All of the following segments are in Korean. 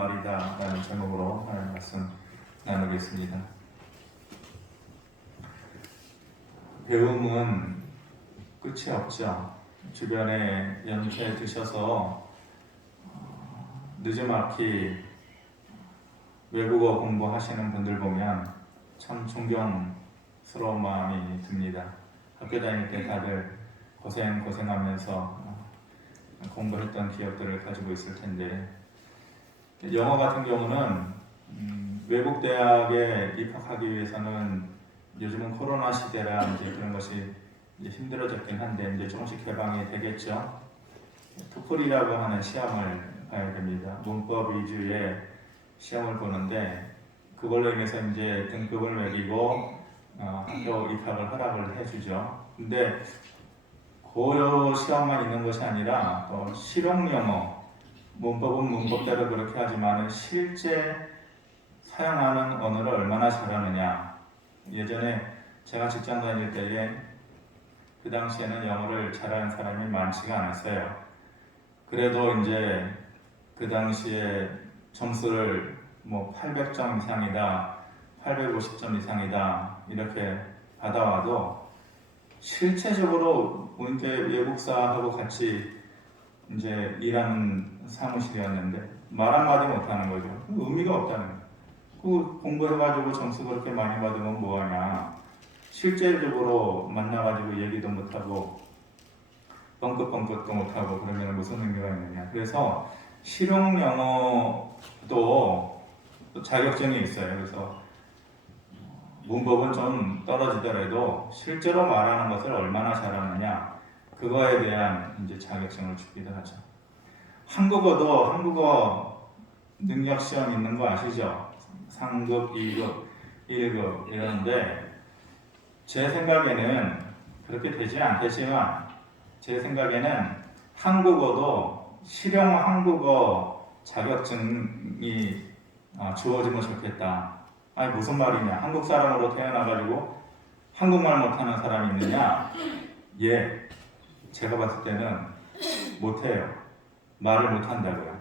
말이다 라는 제목으로 하나님 말씀 나누겠습니다. 배움은 끝이 없죠. 주변에 연세 드셔서 늦지막히 외국어 공부하시는 분들 보면 참 존경스러운 마음이 듭니다. 학교 다닐 때 다들 고생하면서 공부했던 기억들을 가지고 있을 텐데, 영어 같은 경우는 외국 대학에 입학하기 위해서는 요즘은 코로나 시대라 이제 그런 것이 이제 힘들어졌긴 한데 이제 조금씩 개방이 되겠죠. 토플이라고 하는 시험을 봐야 됩니다. 문법 위주의 시험을 보는데 그걸로 인해서 이제 등급을 매기고 학교 입학을 허락을 해주죠. 근데 그 시험만 있는 것이 아니라 또 실용 영어, 문법은 문법대로 그렇게 하지만 실제 사용하는 언어를 얼마나 잘하느냐. 예전에 제가 직장 다닐 때에 그 당시에는 영어를 잘하는 사람이 많지가 않았어요. 그래도 이제 그 당시에 점수를 뭐 800점 이상이다, 850점 이상이다 이렇게 받아와도 실제적으로 이제 외국사하고 같이 이제 일하는 사무실이었는데 말 한마디 못하는 거죠. 의미가 없다는 거예요. 그 공부해가지고 점수 그렇게 많이 받으면 뭐하냐. 실제적으로 만나가지고 얘기도 못하고 뻥긋뻥긋도 못하고 그러면 무슨 의미가 있느냐. 그래서 실용 영어도 자격증이 있어요. 그래서 문법은 좀 떨어지더라도 실제로 말하는 것을 얼마나 잘하느냐, 그거에 대한 이제 자격증을 주기도 하죠. 한국어도 한국어 능력 시험 있는 거 아시죠? 상급, 2급, 1급 이러는데 제 생각에는 그렇게 되지 않겠지만 제 생각에는 한국어도 실용 한국어 자격증이 주어지면 좋겠다. 아니 무슨 말이냐? 한국 사람으로 태어나가지고 한국말 못하는 사람이 있느냐? 예, 제가 봤을 때는 못해요. 말을 못한다고요.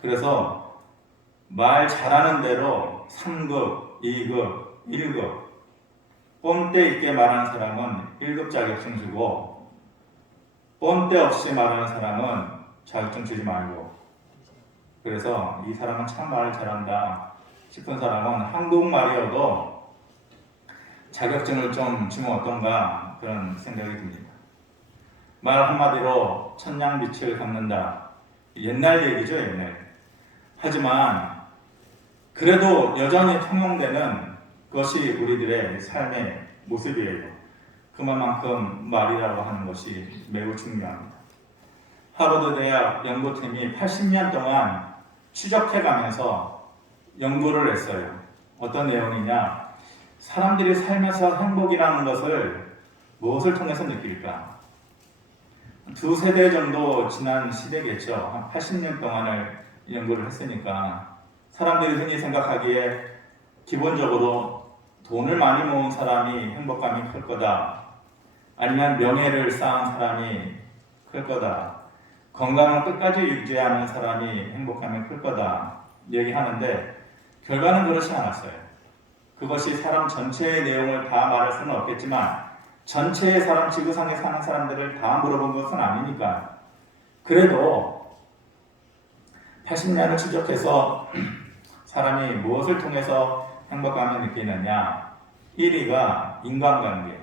그래서 말 잘하는 대로 3급, 2급, 1급 뻔때 있게 말하는 사람은 1급 자격증 주고 뻔때 없이 말하는 사람은 자격증 주지 말고, 그래서 이 사람은 참 말을 잘한다 싶은 사람은 한국말이어도 자격증을 좀 주면 어떤가 그런 생각이 듭니다. 말 한마디로 천냥빛을 갚는다. 옛날 얘기죠, 옛날. 하지만 그래도 여전히 통용되는 것이 우리들의 삶의 모습이에요. 그만큼 말이라고 하는 것이 매우 중요합니다. 하버드 대학 연구팀이 80년 동안 추적해가면서 연구를 했어요. 어떤 내용이냐? 사람들이 살면서 행복이라는 것을 무엇을 통해서 느낄까? 2세대 정도 지난 시대겠죠. 한 80년 동안을 연구를 했으니까 사람들이 흔히 생각하기에 기본적으로 돈을 많이 모은 사람이 행복감이 클 거다. 아니면 명예를 쌓은 사람이 클 거다. 건강을 끝까지 유지하는 사람이 행복감이 클 거다. 얘기하는데 결과는 그렇지 않았어요. 그것이 사람 전체의 내용을 다 말할 수는 없겠지만 전체의 사람, 지구상에 사는 사람들을 다 물어본 것은 아니니까. 그래도 80년을 추적해서 사람이 무엇을 통해서 행복감을 느끼느냐. 1위가 인간관계.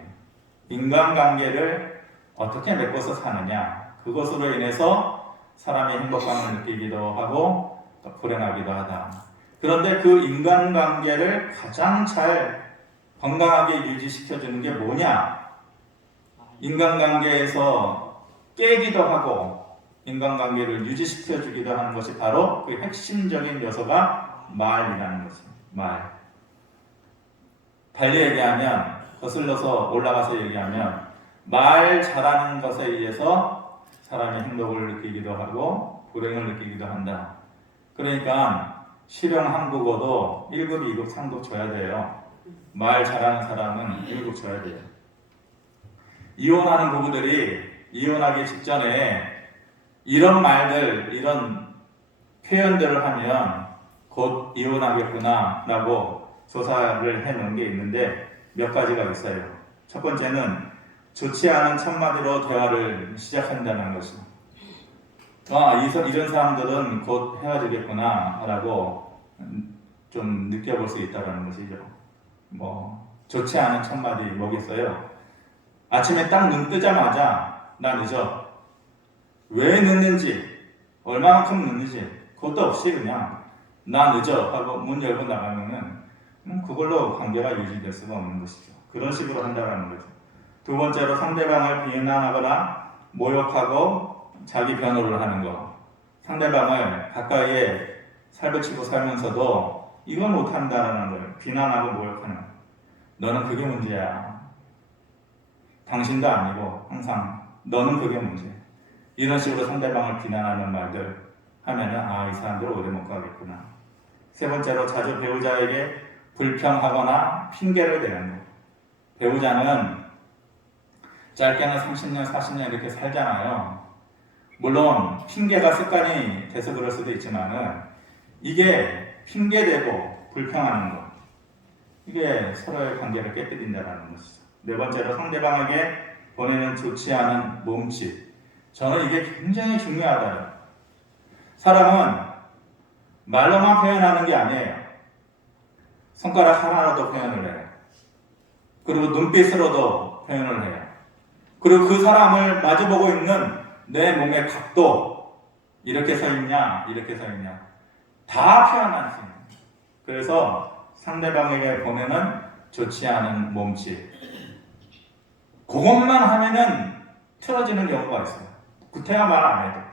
인간관계를 어떻게 메꿔서 사느냐. 그것으로 인해서 사람이 행복감을 느끼기도 하고 또 불행하기도 하다. 그런데 그 인간관계를 가장 잘 건강하게 유지시켜주는 게 뭐냐? 인간관계에서 깨기도 하고 인간관계를 유지시켜주기도 하는 것이 바로 그 핵심적인 요소가 말이라는 것입니다. 말. 달리 얘기하면, 거슬러서 올라가서 얘기하면 말 잘하는 것에 의해서 사람이 행복을 느끼기도 하고 불행을 느끼기도 한다. 그러니까 실용 한국어도 1급, 2급, 3급 줘야 돼요. 말 잘하는 사람은 1급 줘야 돼요. 이혼하는 부부들이 이혼하기 직전에 이런 말들, 이런 표현들을 하면 곧 이혼하겠구나 라고 조사를 해놓은 게 있는데 몇 가지가 있어요. 첫 번째는 좋지 않은 첫마디로 대화를 시작한다는 것이죠. 이런 사람들은 곧 헤어지겠구나 라고 좀 느껴볼 수 있다는 것이죠. 좋지 않은 첫마디 뭐겠어요? 아침에 딱 눈 뜨자마자 나 늦어. 왜 늦는지, 얼마만큼 늦는지 그것도 없이 그냥 나 늦어 하고 문 열고 나가면은 그걸로 관계가 유지될 수가 없는 것이죠. 그런 식으로 한다는 거죠. 두 번째로 상대방을 비난하거나 모욕하고 자기 변호를 하는 거. 상대방을 가까이에 살붙이고 살면서도 이건 못한다는 거예요. 비난하고 모욕하는 거. 너는 그게 문제야. 당신도 아니고 항상 너는 그게 문제야. 이런 식으로 상대방을 비난하는 말들 하면은 이 사람들 오래 못 가겠구나. 세 번째로 자주 배우자에게 불평하거나 핑계를 대는 거. 배우자는 짧게는 30년, 40년 이렇게 살잖아요. 물론 핑계가 습관이 돼서 그럴 수도 있지만은 이게 핑계대고 불평하는 거. 이게 서로의 관계를 깨뜨린다는 것이죠. 네 번째로 상대방에게 보내는 좋지 않은 몸짓. 저는 이게 굉장히 중요하다요. 사람은 말로만 표현하는 게 아니에요. 손가락 하나로도 표현을 해요. 그리고 눈빛으로도 표현을 해요. 그리고 그 사람을 마주보고 있는 내 몸의 각도, 이렇게 서 있냐, 이렇게 서 있냐, 다 표현할 수 있는. 그래서 상대방에게 보내는 좋지 않은 몸짓. 그것만 하면은 틀어지는 경우가 있어요. 구태여 말 안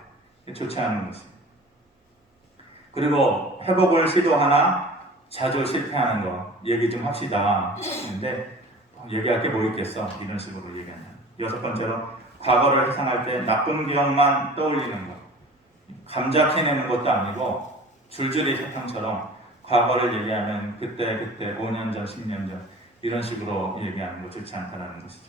해도 좋지 않은 것이. 그리고 회복을 시도하나 자주 실패하는 거 얘기 좀 합시다. 근데 얘기할 게 뭐 있겠어? 이런 식으로 얘기하는. 여섯 번째로 과거를 회상할 때 나쁜 기억만 떠올리는 거. 감자 캐내는 것도 아니고 줄줄이 사탕처럼 과거를 얘기하면 그때 5년 전, 10년 전 이런 식으로 얘기하는 거 좋지 않다는 것이죠.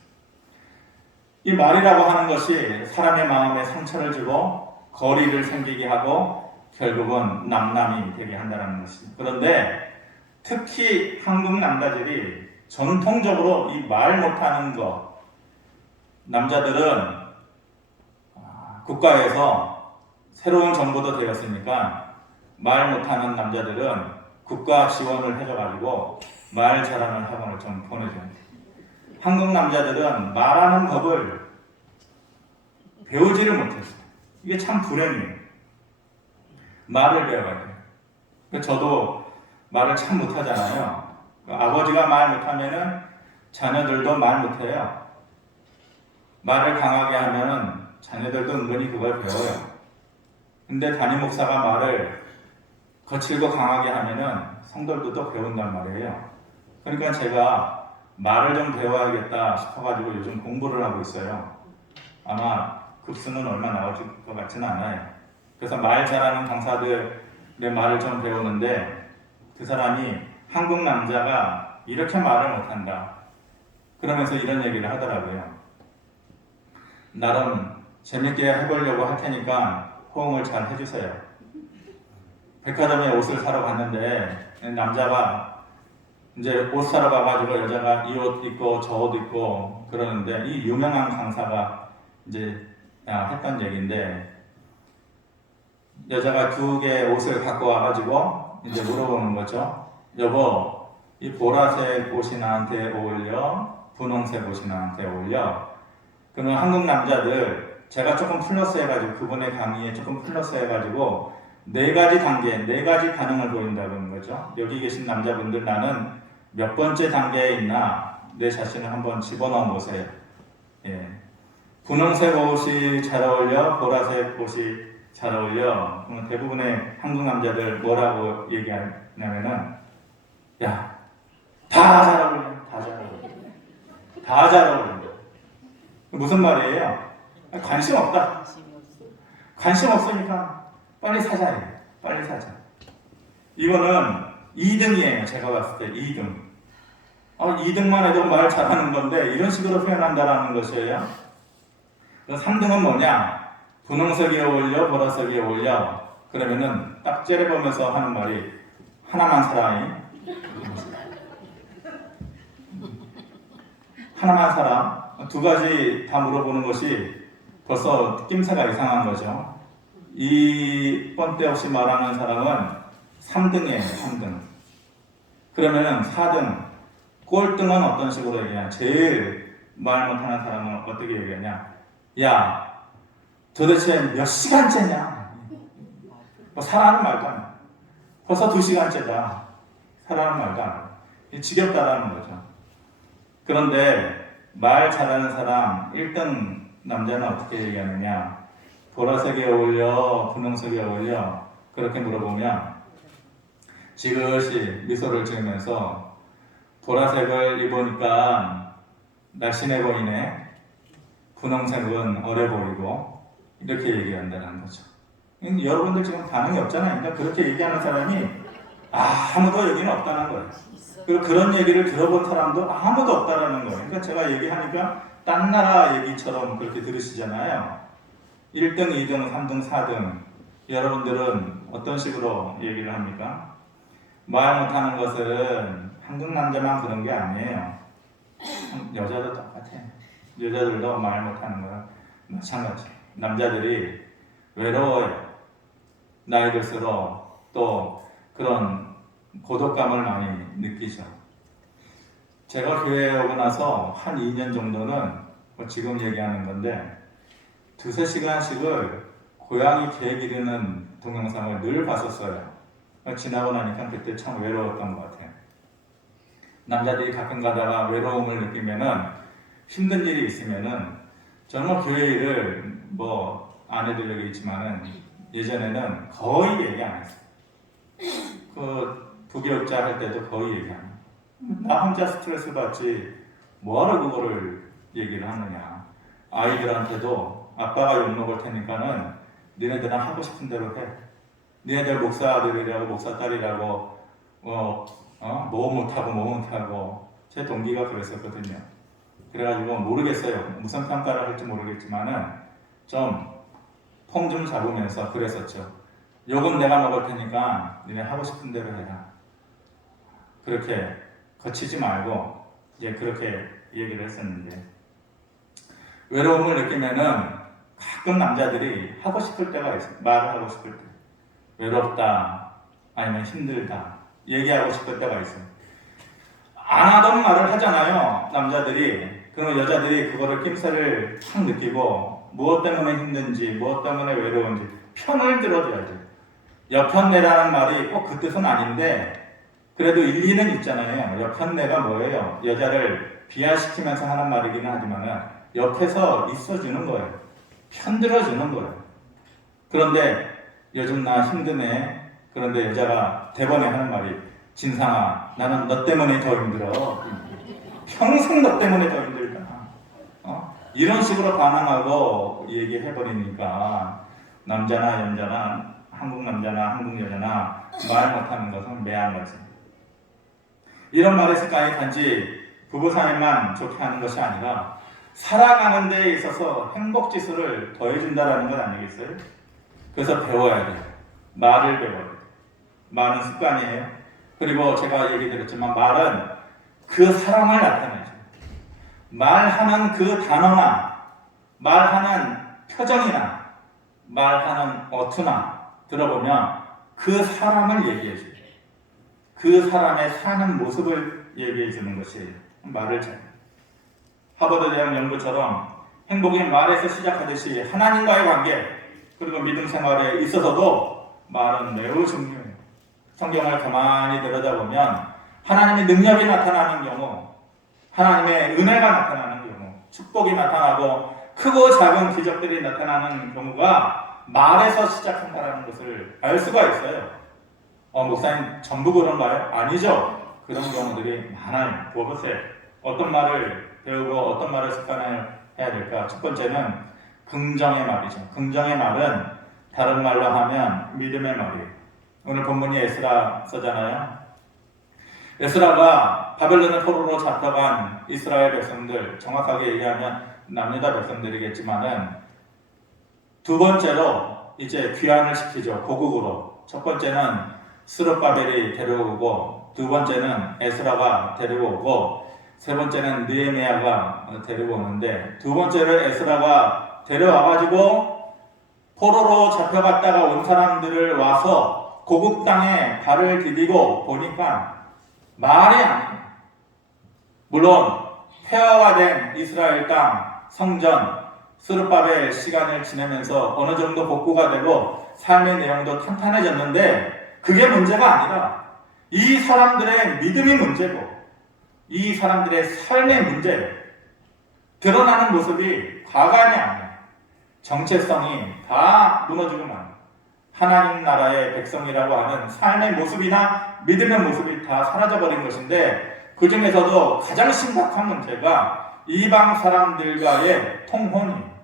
이 말이라고 하는 것이 사람의 마음에 상처를 주고 거리를 생기게 하고 결국은 남남이 되게 한다는 것이죠. 그런데 특히 한국 남자들이 전통적으로 이 말 못하는 것, 남자들은 국가에서 새로운 정부도 되었으니까 말 못하는 남자들은 국가 지원을 해줘가지고 말 잘하는 학원을 좀 보내줘요. 한국 남자들은 말하는 법을 배우지를 못했어요. 이게 참 불행이에요. 말을 배워야 돼요. 저도 말을 참 못하잖아요. 아버지가 말 못하면은 자녀들도 말 못해요. 말을 강하게 하면은 자녀들도 은근히 그걸 배워요. 근데 담임 목사가 말을 거칠고 강하게 하면은 성도들도 배운단 말이에요. 그러니까 제가 말을 좀 배워야겠다 싶어가지고 요즘 공부를 하고 있어요. 아마 급수는 얼마 나올 것 같지는 않아요. 그래서 말 잘하는 강사들의 말을 좀 배우는데 그 사람이 한국 남자가 이렇게 말을 못한다. 그러면서 이런 얘기를 하더라고요. 나름 재밌게 해보려고 할 테니까 호응을 잘 해주세요. 백화점에 옷을 사러 갔는데 남자가 이제 옷 사러 가가지고 여자가 이 옷 입고 저 옷 입고 그러는데 이 유명한 강사가 이제 했던 얘기인데 여자가 2개의 옷을 갖고 와가지고 이제 물어보는 거죠. 여보, 이 보라색 옷이 나한테 어울려? 분홍색 옷이 나한테 어울려? 그러면 한국 남자들 제가 조금 플러스 해가지고 그분의 강의에 조금 플러스 해가지고 4가지 단계, 4가지 반응을 보인다는 거죠. 여기 계신 남자분들 나는 몇 번째 단계에 있나 내 자신을 한번 집어넣어 보세요. 예. 분홍색 옷이 잘 어울려? 보라색 옷이 잘 어울려? 대부분의 한국 남자들 뭐라고 얘기하냐면은 야, 다 잘 어울려. 다 잘 어울려. 다 잘 어울려. 무슨 말이에요? 관심 없다. 관심 없으니까 빨리 사자 해요. 빨리 사자. 이거는 2등이에요. 제가 봤을 때 2등. 2등만 해도 말 잘하는 건데 이런 식으로 표현한다는 것이에요. 3등은 뭐냐? 분홍색이 어울려, 보라색이 어울려. 그러면은 딱 째려보면서 하는 말이 하나만 살아이. 하나만 살아. 두 가지 다 물어보는 것이 벌써 낌새가 이상한 거죠. 이 뻔때 없이 말하는 사람은 3등이에요. 3등. 그러면은 4등. 꼴등은 어떤 식으로 얘기하냐. 제일 말 못하는 사람은 어떻게 얘기하냐. 야, 도대체 몇 시간째냐. 뭐 살아는 말도 안 해. 벌써 2시간째다. 살아는 말도 안 해. 지겹다라는 거죠. 그런데 말 잘하는 사람 1등 남자는 어떻게 얘기하느냐. 보라색이 어울려, 분홍색이 어울려. 그렇게 물어보면 지그시 미소를 지으면서 보라색을 입으니까 날씬해 보이네. 분홍색은 어려 보이고. 이렇게 얘기한다는 거죠. 여러분들 지금 반응이 없잖아요. 그러니까 그렇게 얘기하는 사람이 아무도 여기는 없다는 거예요. 그리고 그런 얘기를 들어본 사람도 아무도 없다라는 거예요. 그러니까 제가 얘기하니까 딴 나라 얘기처럼 그렇게 들으시잖아요. 1등, 2등, 3등, 4등. 여러분들은 어떤 식으로 얘기를 합니까? 말 못하는 것은 한국 남자만 그런 게 아니에요. 여자도 똑같아요. 여자들도 말 못하는 거랑 마찬가지. 남자들이 외로워요. 나이 들수록 또 그런 고독감을 많이 느끼죠. 제가 교회에 오고 나서 한 2년 정도는 지금 얘기하는 건데 2~3시간씩을 고양이 개 기르는 동영상을 늘 봤었어요. 지나고 나니까 그때 참 외로웠던 것 같아요. 남자들이 가끔 가다가 외로움을 느끼면은 힘든 일이 있으면은 정말 교회 일을 아내들 여기 있지만은 예전에는 거의 얘기 안 했어요. 그 부교육자 할 때도 거의 얘기 안 해요. 나 혼자 스트레스 받지 뭐하러 그거를 얘기를 하느냐. 아이들한테도 아빠가 욕먹을 테니까는 니네들은 하고 싶은 대로 해. 니네들 목사 아들이라고 목사 딸이라고 뭐 못하고 제 동기가 그랬었거든요. 그래가지고 모르겠어요. 무슨 평가를 할지 모르겠지만은 좀 폼 좀 잡으면서 그랬었죠. 욕은 내가 먹을 테니까 니네 하고 싶은 대로 해라. 그렇게 거치지 말고 이제 그렇게 얘기를 했었는데 외로움을 느끼면은 가끔 남자들이 하고 싶을 때가 있어요. 말을 하고 싶을 때 외롭다 아니면 힘들다 얘기하고 싶을 때가 있어요. 안 하던 말을 하잖아요. 남자들이. 그러면 여자들이 그거를 낌새를 탁 느끼고 무엇 때문에 힘든지 무엇 때문에 외로운지 편을 들어줘야죠. 여편내라는 말이 꼭 그 뜻은 아닌데 그래도 일리는 있잖아요. 여편내가 뭐예요? 여자를 비하시키면서 하는 말이기는 하지만은 옆에서 있어주는 거예요. 편들어주는 거예요. 그런데 요즘 나 힘드네. 그런데 여자가 대번에 하는 말이 진상아 나는 너 때문에 더 힘들어. 평생 너 때문에 더 힘들다. 이런 식으로 반항하고 얘기해버리니까 남자나 여자나 한국 남자나 한국 여자나 말 못하는 것은 매한 거지. 이런 말의 습관이 단지 부부 사이만 좋게 하는 것이 아니라 살아가는 데 있어서 행복지수를 더해준다는 건 아니겠어요? 그래서 배워야 돼요. 말을 배워야 돼요. 말은 습관이에요. 그리고 제가 얘기 드렸지만 말은 그 사랑을 나타내죠. 말하는 그 단어나 말하는 표정이나 말하는 어투나 들어보면 그 사람을 얘기해줘요. 그 사람의 사는 모습을 얘기해주는 것이 말을 잘해요. 하버드 대학 연구처럼 행복이 말에서 시작하듯이 하나님과의 관계 그리고 믿음 생활에 있어서도 말은 매우 중요해요. 성경을 가만히 들여다보면 하나님의 능력이 나타나는 경우 하나님의 은혜가 나타나는 경우 축복이 나타나고 크고 작은 기적들이 나타나는 경우가 말에서 시작한다는 것을 알 수가 있어요. 목사님 전부 그런가요? 아니죠. 그런 경우들이 많아요. 보세요. 어떤 말을 배우고 어떤 말을 습관해야 될까? 첫 번째는 긍정의 말이죠. 긍정의 말은 다른 말로 하면 믿음의 말이에요. 오늘 본문이 에스라서잖아요. 에스라가 바벨론의 포로로 잡혀간 이스라엘 백성들, 정확하게 얘기하면 남유다 백성들이겠지만은 두 번째로 이제 귀환을 시키죠. 고국으로. 첫 번째는 스룹바벨이 데려오고, 두 번째는 에스라가 데리고 오고, 세 번째는 느헤미야가 데리고 오는데, 두 번째를 에스라가 데려와가지고 포로로 잡혀갔다가 온 사람들을 와서 고국 땅에 발을 디디고 보니까 말이 안 해요. 물론 폐허화된 이스라엘 땅 성전 스룹바벨 시간을 지내면서 어느 정도 복구가 되고 삶의 내용도 탄탄해졌는데, 그게 문제가 아니라 이 사람들의 믿음이 문제고 이 사람들의 삶의 문제예요. 드러나는 모습이 과관이 아니에요. 정체성이 다 무너지고 만 하나님 나라의 백성이라고 하는 삶의 모습이나 믿음의 모습이 다 사라져버린 것인데, 그 중에서도 가장 심각한 문제가 이방 사람들과의 통혼이에요.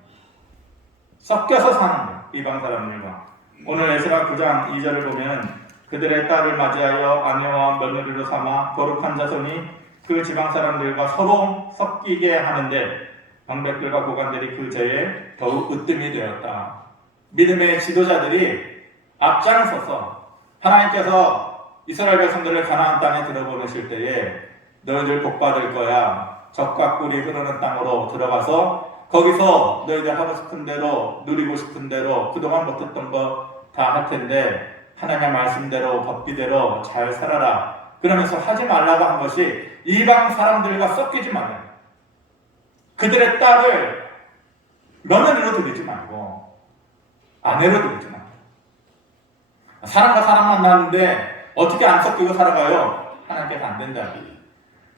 섞여서 사는 거예요. 이방 사람들과. 오늘 에스라 9장 2절을 보면 그들의 딸을 맞이하여 아내와 며느리로 삼아 거룩한 자손이 그 지방 사람들과 서로 섞이게 하는데 방백들과 고관들이 그 죄에 더욱 으뜸이 되었다. 믿음의 지도자들이 앞장서서 하나님께서 이스라엘 백성들을 가나안 땅에 들어보내실 때에 너희들 복 받을 거야. 젖과 꿀이 흐르는 땅으로 들어가서 거기서 너희들 하고 싶은 대로 누리고 싶은 대로 그동안 못했던 거 다 할 텐데 하나님의 말씀대로 법비대로 잘 살아라. 그러면서 하지 말라고 한 것이 이방 사람들과 섞이지 말아요. 그들의 딸을 며느리로 들이지 말고 아내로 들이지 말고. 사람과 사람 만나는데 어떻게 안 섞이고 살아가요? 하나님께서 안 된다.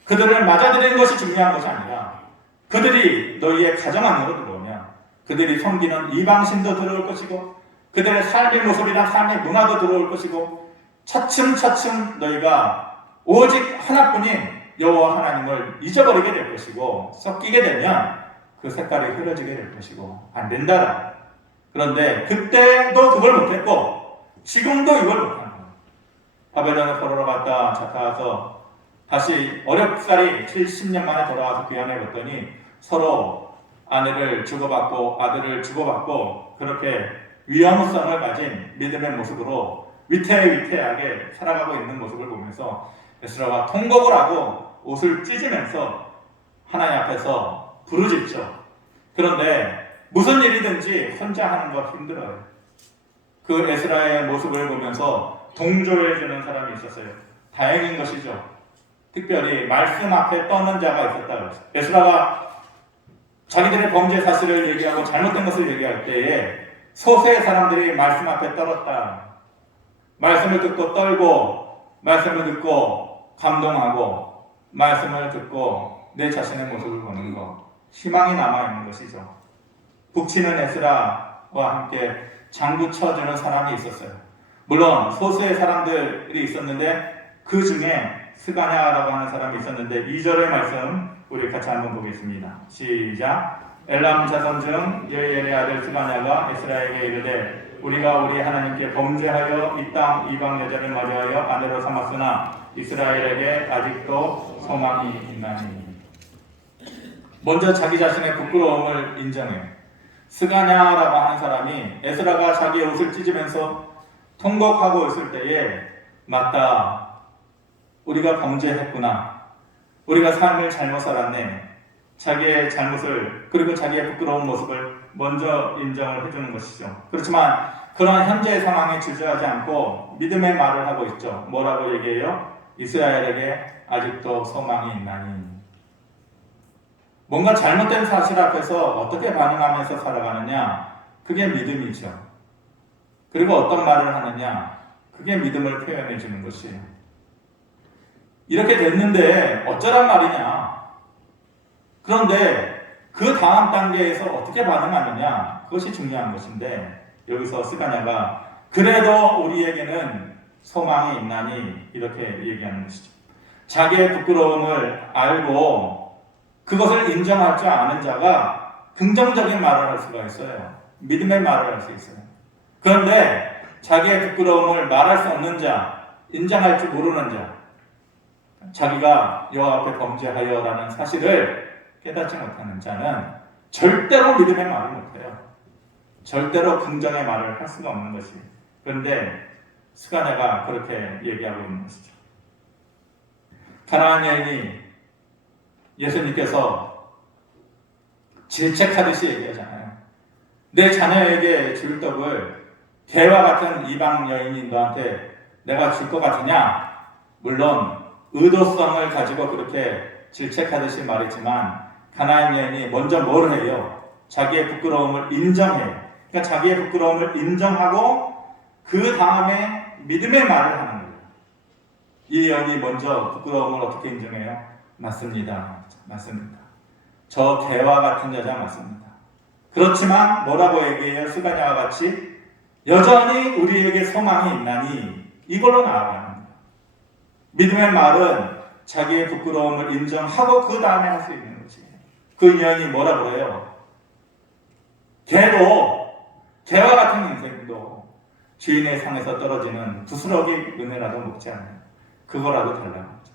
그들을 맞아들이는 것이 중요한 것이 아니라 그들이 너희의 가정 안으로 들어오면 그들이 섬기는 이방신도 들어올 것이고 그들의 삶의 모습이나 삶의 문화도 들어올 것이고 차츰차츰 너희가 오직 하나뿐인 여호와 하나님을 잊어버리게 될 것이고 섞이게 되면 그 색깔이 흐려지게 될 것이고 안 된다. 그런데 그때도 그걸 못했고 지금도 이걸 못하는 거예요. 바벨론에 포로로 갔다 잡혀와서 다시 어렵사리 70년 만에 돌아와서 귀환해 봤더니 서로 아내를 주고받고 아들을 주고받고 그렇게 위험성을 가진 믿음의 모습으로 위태위태하게 살아가고 있는 모습을 보면서 에스라가 통곡을 하고 옷을 찢으면서 하나님 앞에서 부르짖죠. 그런데 무슨 일이든지 혼자 하는 거 힘들어요. 그 에스라의 모습을 보면서 동조해주는 사람이 있었어요. 다행인 것이죠. 특별히 말씀 앞에 떠는 자가 있었다. 에스라가 자기들의 범죄 사실을 얘기하고 잘못된 것을 얘기할 때에 소수의 사람들이 말씀 앞에 떨었다. 말씀을 듣고 떨고 말씀을 듣고 감동하고 말씀을 듣고 내 자신의 모습을 보는 것, 희망이 남아있는 것이죠. 북치는 에스라와 함께 장구 쳐주는 사람이 있었어요. 물론 소수의 사람들이 있었는데 그 중에 스가냐라고 하는 사람이 있었는데 2절의 말씀 우리 같이 한번 보겠습니다. 시작. 엘람 자손 중 여이엘의 아들 스가냐가 에스라에게 이르되 우리가 우리 하나님께 범죄하여 이 땅 이방 여자를 맞이하여 아내로 삼았으나 이스라엘에게 아직도 소망이 있나니. 먼저 자기 자신의 부끄러움을 인정해요. 스가냐라고 하는 사람이 에스라가 자기의 옷을 찢으면서 통곡하고 있을 때에 맞다. 우리가 범죄했구나. 우리가 삶을 잘못 살았네. 자기의 잘못을 그리고 자기의 부끄러운 모습을 먼저 인정을 해주는 것이죠. 그렇지만 그런 현재의 상황에 주저하지 않고 믿음의 말을 하고 있죠. 뭐라고 얘기해요? 이스라엘에게 아직도 소망이 있나니. 뭔가 잘못된 사실 앞에서 어떻게 반응하면서 살아가느냐? 그게 믿음이죠. 그리고 어떤 말을 하느냐? 그게 믿음을 표현해 주는 것이에요. 이렇게 됐는데 어쩌란 말이냐? 그런데 그 다음 단계에서 어떻게 반응하느냐? 그것이 중요한 것인데 여기서 스가냐가 그래도 우리에게는 소망이 있나니 이렇게 얘기하는 것이죠. 자기의 부끄러움을 알고 그것을 인정할 줄 아는 자가 긍정적인 말을 할 수가 있어요. 믿음의 말을 할 수 있어요. 그런데 자기의 부끄러움을 말할 수 없는 자, 인정할 줄 모르는 자, 자기가 여호와 앞에 범죄하여라는 사실을 깨닫지 못하는 자는 절대로 믿음의 말을 못해요. 절대로 긍정의 말을 할 수가 없는 것이. 그런데 스가랴가 그렇게 얘기하고 있는 것이죠. 가나안 여인이 예수님께서 질책하듯이 얘기하잖아요. 내 자녀에게 줄 떡을 개와 같은 이방 여인인 너한테 내가 줄 것 같으냐? 물론 의도성을 가지고 그렇게 질책하듯이 말했지만 가나안 여인이 먼저 뭘 해요? 자기의 부끄러움을 인정해요. 그러니까 자기의 부끄러움을 인정하고 그 다음에 믿음의 말을 하는 거예요. 이 여인이 먼저 부끄러움을 어떻게 인정해요? 맞습니다. 맞습니다. 저 개와 같은 여자 맞습니다. 그렇지만 뭐라고 얘기해요? 스가랴와 같이 여전히 우리에게 소망이 있나니 이걸로 나아가는 거예요. 믿음의 말은 자기의 부끄러움을 인정하고 그 다음에 할 수 있는 거지. 그 여인이 뭐라 그래요? 개와 같은 인생도 주인의 상에서 떨어지는 부스러기 은혜라도 먹지 않아요. 그거라도 달라는 거죠.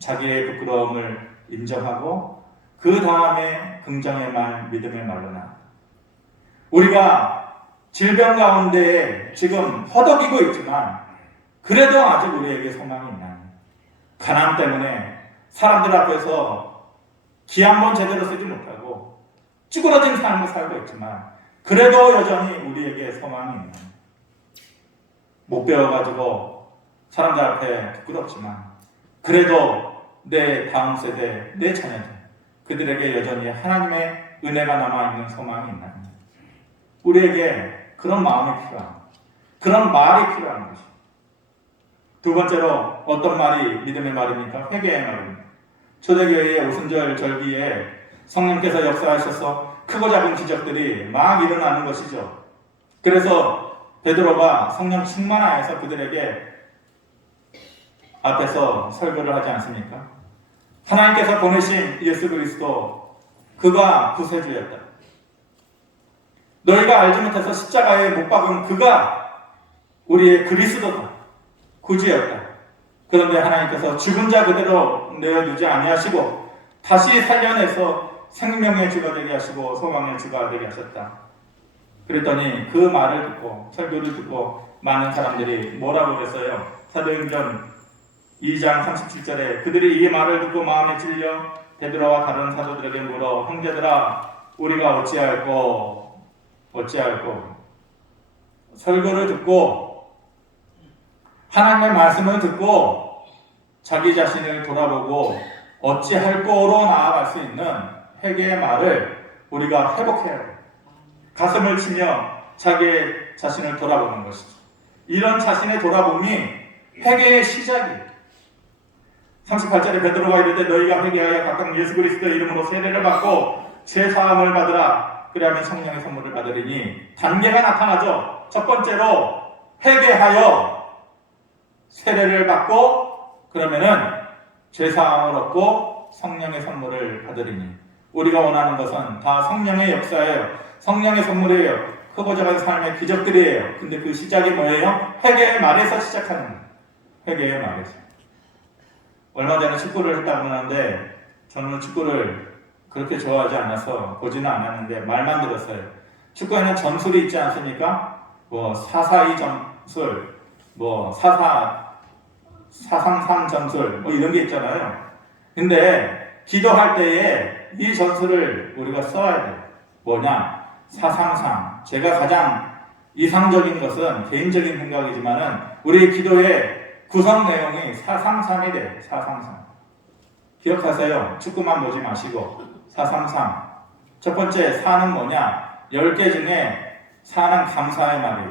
자기의 부끄러움을 인정하고 그 다음에 긍정의 말, 믿음의 말로 나아가. 우리가 질병 가운데 지금 허덕이고 있지만 그래도 아직 우리에게 소망이 있나요? 가난 때문에 사람들 앞에서 기 한 번 제대로 쓰지 못하고 쭈그러진 삶을 살고 있지만 그래도 여전히 우리에게 소망이 있나요? 못 배워가지고 사람들 앞에 부끄럽지만 그래도 내 다음 세대, 내 자녀들 그들에게 여전히 하나님의 은혜가 남아있는 소망이 있나요? 우리에게 그런 마음이 필요합니다. 그런 말이 필요한 것입니다. 두 번째로 어떤 말이 믿음의 말입니까? 회개의 말입니다. 초대교회의 오순절 절기에 성령께서 역사하셔서 크고 작은 기적들이 막 일어나는 것이죠. 그래서 베드로가 성령 충만하여서 그들에게 앞에서 설교를 하지 않습니까? 하나님께서 보내신 예수 그리스도 그가 구세주였다. 너희가 알지 못해서 십자가에 못 박은 그가 우리의 그리스도다. 구주였다. 그런데 하나님께서 죽은 자 그대로 내어두지 아니하시고 다시 살려내서 생명의 주가 되게 하시고 소망의 주가 되게 하셨다. 그랬더니 그 말을 듣고 설교를 듣고 많은 사람들이 뭐라고 그랬어요? 사도행전 2장 37절에 그들이 이 말을 듣고 마음에 찔려 베드로와 다른 사도들에게 물어 형제들아 우리가 어찌할꼬 설교를 듣고 하나님의 말씀을 듣고 자기 자신을 돌아보고 어찌할꼬로 나아갈 수 있는 회개의 말을 우리가 회복해야 해요. 가슴을 치며 자기 자신을 돌아보는 것이죠. 이런 자신의 돌아봄이 회개의 시작이에요. 38절에 베드로가 이르되 너희가 회개하여 각각 예수 그리스도의 이름으로 세례를 받고 죄 사함을 받으라. 그리하면 성령의 선물을 받으리니 단계가 나타나죠. 첫 번째로 회개하여 세례를 받고 그러면은 죄 사함을 얻고 성령의 선물을 받으리니 우리가 원하는 것은 다 성령의 역사예요. 성령의 선물이에요. 크고 작은 삶의 기적들이에요. 근데 그 시작이 뭐예요? 회개의 말에서 시작하는 거예요. 회개의 말에서. 얼마 전에 축구를 했다고 하는데 저는 축구를 그렇게 좋아하지 않아서 보지는 않았는데 말만 들었어요. 축구에는 점술이 있지 않습니까? 뭐 4-4-2 점술, 뭐 4-3 점술 뭐 이런 게 있잖아요. 근데 기도할 때에 이 점술을 우리가 써야 돼요. 뭐냐? 4-3-3. 제가 가장 이상적인 것은 개인적인 생각이지만은 우리 기도의 구성 내용이 4-3-3이 돼요. 4-3-3. 기억하세요. 축구만 보지 마시고 4-3-3. 첫 번째 4는 뭐냐? 10개 중에 4는 감사의 말이에요.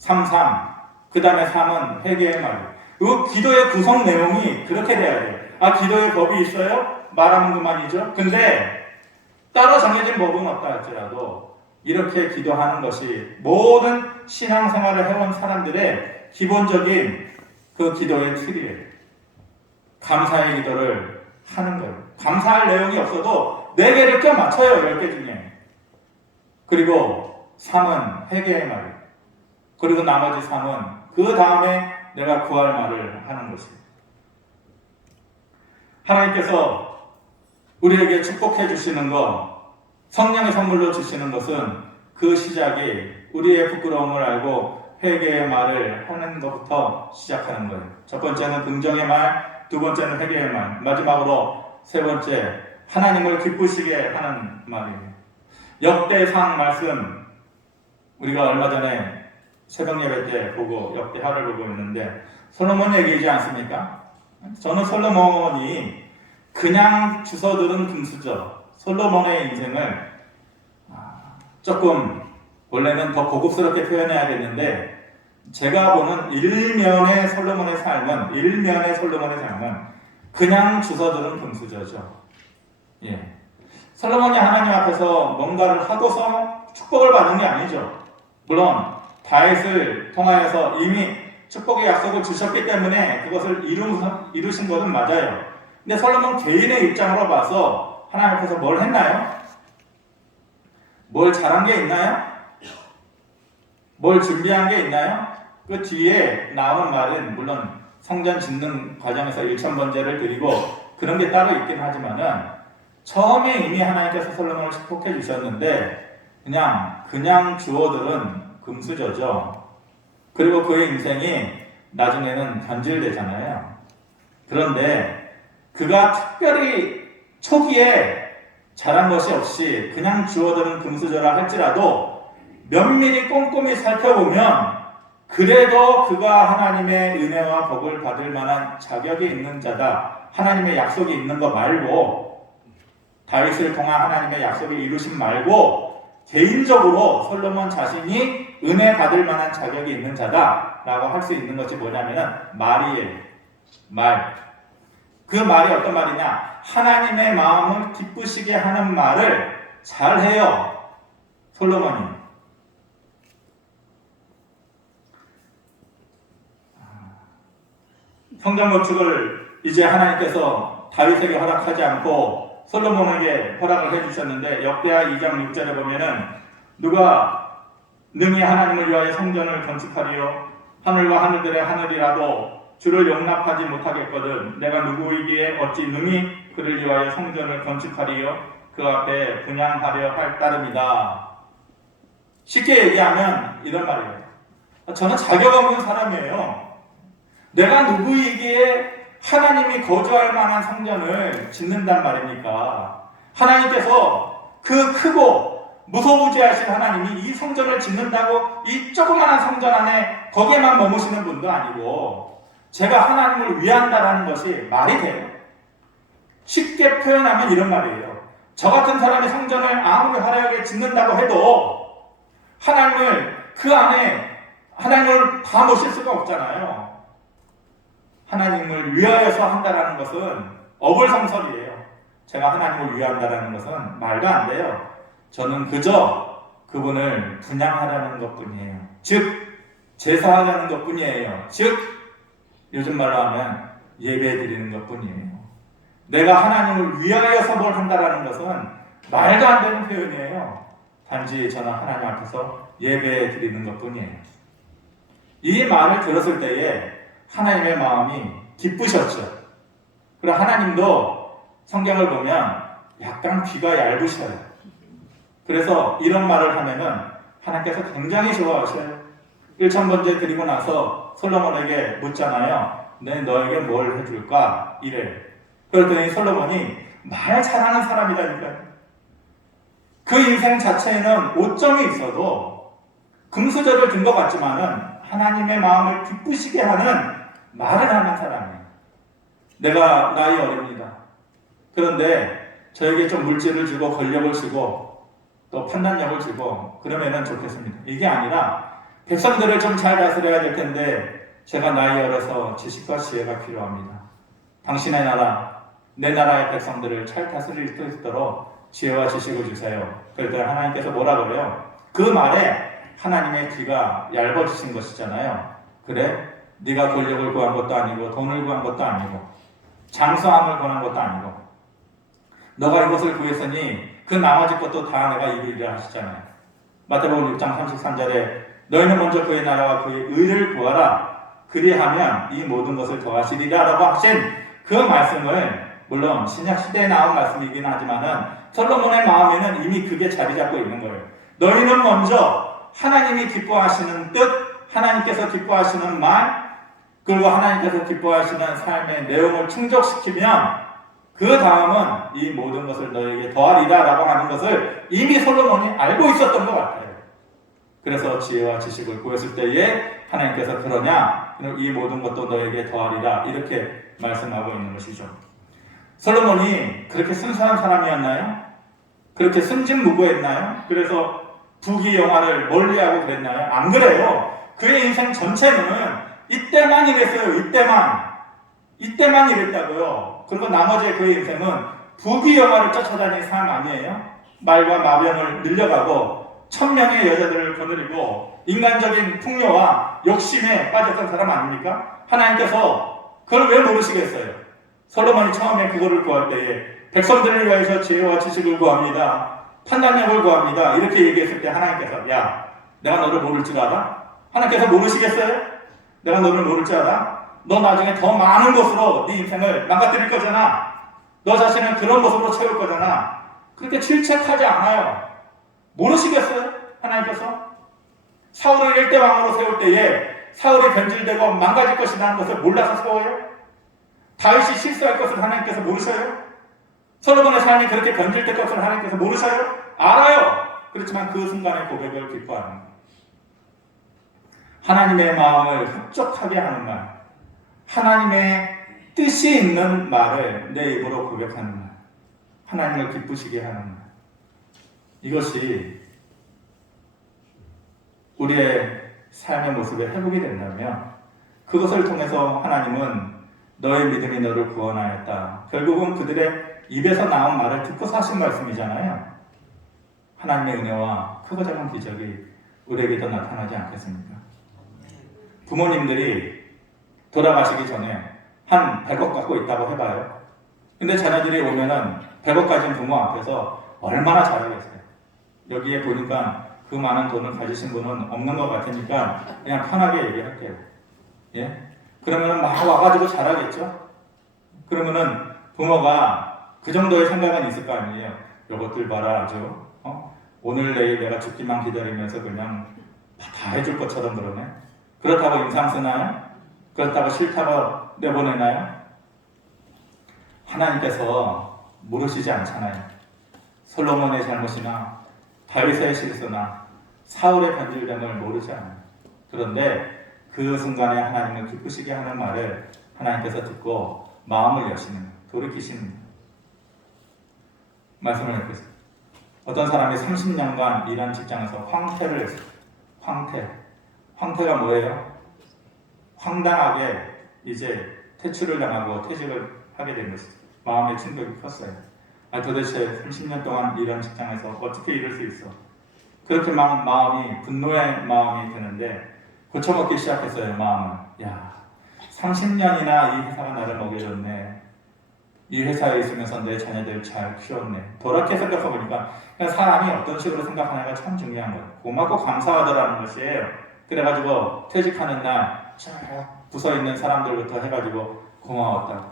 3-3. 그 다음에 3은 회개의 말이에요. 그 기도의 구성 내용이 그렇게 돼야 돼요. 아, 기도의 법이 있어요? 말하는 것만이죠. 근데 따로 정해진 법은 없다 할지라도 이렇게 기도하는 것이 모든 신앙생활을 해온 사람들의 기본적인 그 기도의 틀이에요. 감사의 기도를 하는 거예요. 감사할 내용이 없어도 4개를 껴 맞춰요. 10개 중에. 그리고 3은 회개의 말이에요. 그리고 나머지 3은 그 다음에 내가 구할 말을 하는 것이에요. 하나님께서 우리에게 축복해 주시는 것, 성령의 선물로 주시는 것은 그 시작이 우리의 부끄러움을 알고 회개의 말을 하는 것부터 시작하는 거예요. 첫 번째는 긍정의 말, 두 번째는 회개의 말, 마지막으로 세 번째 하나님을 기쁘시게 하는 말이에요. 역대상 말씀 우리가 얼마 전에 새벽 예배 때 보고 역대하를 보고 있는데 솔로몬 얘기이지 않습니까? 저는 솔로몬이 그냥 주워들은 금수저 솔로몬의 인생을 조금 원래는 더 고급스럽게 표현해야겠는데 제가 보는 일면의 솔로몬의 삶은 그냥 주워들은 금수저죠. 예. 솔로몬이 하나님 앞에서 뭔가를 하고서 축복을 받은 게 아니죠. 물론 다윗을 통하여서 이미 축복의 약속을 주셨기 때문에 그것을 이루신 것은 맞아요. 근데 솔로몬 개인의 입장으로 봐서 하나님 앞에서 뭘 했나요? 뭘 잘한 게 있나요? 뭘 준비한 게 있나요? 그 뒤에 나오는 말은 물론 성전 짓는 과정에서 1,000번제를 드리고 그런 게 따로 있긴 하지만은 처음에 이미 하나님께서 솔로몬을 축복해 주셨는데 그냥 주워들은 금수저죠. 그리고 그의 인생이 나중에는 변질되잖아요. 그런데 그가 특별히 초기에 잘한 것이 없이 그냥 주워들은 금수저라 할지라도 면밀히 꼼꼼히 살펴보면 그래도 그가 하나님의 은혜와 복을 받을 만한 자격이 있는 자다. 하나님의 약속이 있는 거 말고 다윗을 통한 하나님의 약속이 이루심 말고 개인적으로 솔로몬 자신이 은혜 받을 만한 자격이 있는 자다라고 할 수 있는 것이 뭐냐면은 말이에요. 말. 그 말이 어떤 말이냐? 하나님의 마음을 기쁘시게 하는 말을 잘해요. 솔로몬이. 성전 건축을 이제 하나님께서 다윗에게 허락하지 않고 솔로몬에게 허락을 해주셨는데 역대하 2장 6절에 보면은 누가 능히 하나님을 위하여 성전을 건축하리요 하늘과 하늘들의 하늘이라도 주를 용납하지 못하겠거든 내가 누구이기에 어찌 능히 그를 위하여 성전을 건축하리요 그 앞에 분향하려 할 따름이다. 쉽게 얘기하면 이런 말이에요. 저는 자격 없는 사람이에요. 내가 누구이기에 하나님이 거주할 만한 성전을 짓는단 말입니까? 하나님께서 그 크고 무소부지하신 하나님이 이 성전을 짓는다고 이 조그마한 성전 안에 거기에만 머무시는 분도 아니고 제가 하나님을 위한다라는 것이 말이 돼요. 쉽게 표현하면 이런 말이에요. 저 같은 사람이 성전을 아무리 화려하게 짓는다고 해도 하나님을 그 안에 하나님을 다 모실 수가 없잖아요. 하나님을 위하여서 한다라는 것은 어불성설이에요. 제가 하나님을 위한다라는 것은 말도 안 돼요. 저는 그저 그분을 분향하려는 것뿐이에요. 즉 제사하려는 것뿐이에요. 즉 요즘 말로 하면 예배 드리는 것뿐이에요. 내가 하나님을 위하여서 뭘 한다라는 것은 말도 안 되는 표현이에요. 단지 저는 하나님 앞에서 예배 드리는 것뿐이에요. 이 말을 들었을 때에 하나님의 마음이 기쁘셨죠. 그리고 하나님도 성경을 보면 약간 귀가 얇으셔요. 그래서 이런 말을 하면은 하나님께서 굉장히 좋아하셔요. 1,000번째 드리고 나서 솔로몬에게 묻잖아요. 내 너에게 뭘 해줄까? 이래요. 그랬더니 솔로몬이 말 잘하는 사람이라니까요. 그 인생 자체에는 오점이 있어도 금수저를 든 것 같지만은 하나님의 마음을 기쁘시게 하는 말을 하는 사람이에요. 내가 나이 어립니다. 그런데 저에게 좀 물질을 주고 권력을 주고 또 판단력을 주고 그러면은 좋겠습니다. 이게 아니라 백성들을 좀 잘 다스려야 될 텐데 제가 나이 어려서 지식과 지혜가 필요합니다. 당신의 나라, 내 나라의 백성들을 잘 다스릴 수 있도록 지혜와 지식을 주세요. 그랬더니 하나님께서 뭐라 그래요? 그 말에 하나님의 귀가 얇아지신 것이잖아요. 그래? 네가 권력을 구한 것도 아니고 돈을 구한 것도 아니고 장수함을 구한 것도 아니고 너가 이것을 구했으니 그 나머지 것도 다 내가 이루리라 하시잖아요. 마태복음 6장 33절에 너희는 먼저 그의 나라와 그의 의를 구하라. 그리하면 이 모든 것을 더하시리라 라고 하신 그 말씀을 물론 신약 시대에 나온 말씀이긴 하지만은 솔로몬의 마음에는 이미 그게 자리 잡고 있는 거예요. 너희는 먼저 하나님이 기뻐하시는 뜻, 하나님께서 기뻐하시는 말, 그리고 하나님께서 기뻐하시는 삶의 내용을 충족시키면 그 다음은 이 모든 것을 너에게 더하리라 라고 하는 것을 이미 솔로몬이 알고 있었던 것 같아요. 그래서 지혜와 지식을 구했을 때에 하나님께서 그러냐? 이 모든 것도 너에게 더하리라 이렇게 말씀하고 있는 것이죠. 솔로몬이 그렇게 순수한 사람이었나요? 그렇게 순진무구했나요? 그래서 부귀영화를 멀리하고 그랬나요? 안 그래요. 그의 인생 전체는 이때만 이랬어요. 이때만 이랬다고요. 그리고 나머지 그의 인생은 부귀영화를 쫓아다닌 삶 아니에요? 말과 마병을 늘려가고 1000명의 여자들을 거느리고 인간적인 풍요와 욕심에 빠졌던 사람 아닙니까? 하나님께서 그걸 왜 모르시겠어요? 솔로몬이 처음에 그거를 구할 때에 백성들을 위해서 지혜와 지식을 구합니다. 판단력을 구합니다. 이렇게 얘기했을 때 하나님께서 야, 내가 너를 모를 줄 알아? 하나님께서 모르시겠어요? 내가 너를 모를 줄 알아? 너 나중에 더 많은 것으로 네 인생을 망가뜨릴 거잖아. 너 자신은 그런 모습으로 채울 거잖아. 그렇게 질책하지 않아요. 모르시겠어요? 하나님께서? 사울을 1대 왕으로 세울 때에 사울이 변질되고 망가질 것이라는 것을 몰라서 세워요? 다윗이 실수할 것을 하나님께서 모르셔요? 솔로몬의 삶이 그렇게 변질될 것을 하나님께서 모르셔요? 알아요. 그렇지만 그 순간의 고백을 기뻐하는 거예요. 하나님의 마음을 흡족하게 하는 말, 하나님의 뜻이 있는 말을 내 입으로 고백하는 말, 하나님을 기쁘시게 하는 말, 이것이 우리의 삶의 모습에 회복이 된다면 그것을 통해서 하나님은 너의 믿음이 너를 구원하였다. 결국은 그들의 입에서 나온 말을 듣고서 하신 말씀이잖아요. 하나님의 은혜와 크고 작은 기적이 우리에게도 나타나지 않겠습니까? 부모님들이 돌아가시기 전에 한 100억 갖고 있다고 해봐요. 근데 자녀들이 오면은 100억 가진 부모 앞에서 얼마나 잘하겠어요. 여기에 보니까 그 많은 돈을 가지신 분은 없는 것 같으니까 그냥 편하게 얘기할게요. 예? 그러면은 막 와가지고 잘하겠죠? 그러면은 부모가 그 정도의 생각은 있을 거 아니에요. 요것들 봐라 아주 오늘 내일 내가 죽기만 기다리면서 그냥 다 해줄 것처럼 그러네. 그렇다고 인상 쓰나요? 그렇다고 싫다고 내보내나요? 하나님께서 모르시지 않잖아요. 솔로몬의 잘못이나 다윗의 실수나 사울의 변질됨을 모르지 않아요. 그런데 그 순간에 하나님을 기쁘시게 하는 말을 하나님께서 듣고 마음을 여시는, 돌이키시는 말씀을 읽겠습니다. 어떤 사람이 30년간 일한 직장에서 황퇴를 했어요. 황퇴가 뭐예요? 황당하게 이제 퇴출을 당하고 퇴직을 하게 된 것이죠. 마음의 충격이 컸어요. 도대체 30년 동안 일한 직장에서 어떻게 이럴 수 있어? 그렇게 막 마음이 분노의 마음이 드는데 고쳐먹기 시작했어요. 마음을. 야, 30년이나 이 회사가 나를 먹여줬네. 이 회사에 있으면서 내 자녀들 잘 키웠네. 돌아게 생각해 보니까 사람이 어떤 식으로 생각하느냐가 참 중요한 거예요. 고맙고 감사하더라는 것이에요. 그래가지고 퇴직하는 날 쫙 부서있는 사람들부터 해가지고 고마웠다고,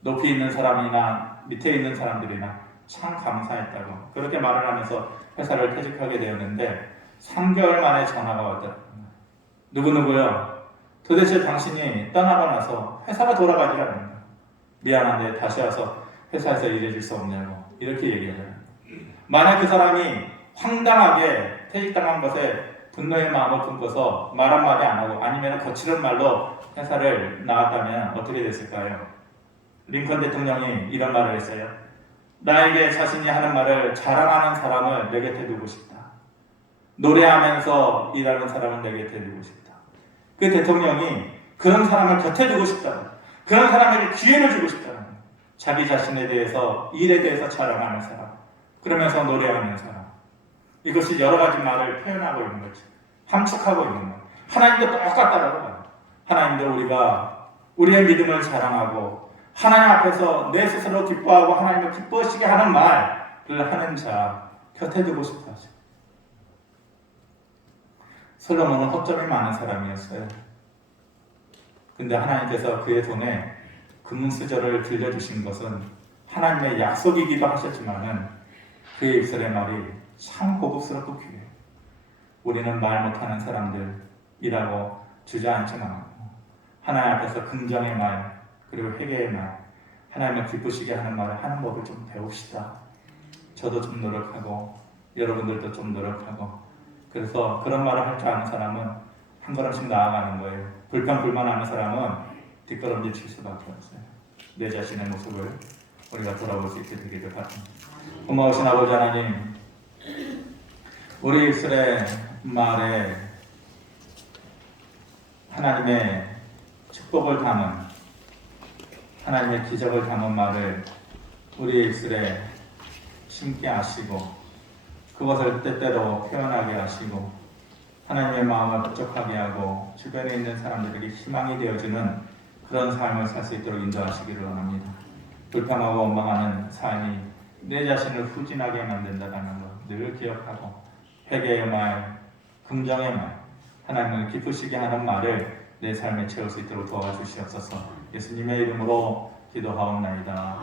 높이 있는 사람이나 밑에 있는 사람들이나 참 감사했다고 그렇게 말을 하면서 회사를 퇴직하게 되었는데 3개월 만에 전화가 왔더라고요. 누구누구요? 도대체 당신이 떠나고 나서 회사가 돌아가지 않는다. 미안한데 다시 와서 회사에서 일해줄 수 없냐고 이렇게 얘기하잖아요. 만약 그 사람이 황당하게 퇴직당한 것에 분노의 마음을 품고서 말 한마디 안 하고 아니면 거칠은 말로 회사를 나갔다면 어떻게 됐을까요? 링컨 대통령이 이런 말을 했어요. 나에게 자신이 하는 말을 자랑하는 사람을 내 곁에 두고 싶다. 노래하면서 일하는 사람을 내 곁에 두고 싶다. 그 대통령이 그런 사람을 곁에 두고 싶다. 그런 사람에게 기회를 주고 싶다. 자기 자신에 대해서, 일에 대해서 자랑하는 사람, 그러면서 노래하는 사람. 이것이 여러 가지 말을 표현하고 있는 거죠. 함축하고 있는 거예요. 하나님도 똑같다라고 봐요. 하나님도 우리가 우리의 믿음을 자랑하고 하나님 앞에서 내 스스로 기뻐하고 하나님을 기뻐하시게 하는 말을 하는 자 곁에 두고 싶어 하죠. 솔로몬은 허점이 많은 사람이었어요. 근데 하나님께서 그의 손에 금수저를 들려주신 것은 하나님의 약속이기도 하셨지만은 그의 입술의 말이 참 고급스럽고 귀해요. 우리는 말 못하는 사람들, 말이라고 주저앉지만 하나님 앞에서 긍정의 말 그리고 회개의 말 하나님을 기쁘시게 하는 말을 하는 법을 좀 배웁시다. 저도 좀 노력하고 여러분들도 좀 노력하고 그래서 그런 말을 할 줄 아는 사람은 한 걸음씩 나아가는 거예요. 불평불만하는 사람은 뒷걸음질 칠 수밖에 없어요. 내 자신의 모습을 우리가 돌아볼 수 있게 되기를 바랍니다. 고마우신 아버지 하나님, 우리 입술의 말에 하나님의 축복을 담은 하나님의 기적을 담은 말을 우리 입술에 심게 하시고 그것을 때때로 표현하게 하시고 하나님의 마음을 부족하게 하고 주변에 있는 사람들에게 희망이 되어주는 그런 삶을 살 수 있도록 인도하시기를 원합니다. 불평하고 원망하는 삶이 내 자신을 후진하게 만든다는 것 늘 기억하고 회개의 말, 긍정의 말, 하나님을 기쁘시게 하는 말을 내 삶에 채울 수 있도록 도와주시옵소서. 예수님의 이름으로 기도하옵나이다.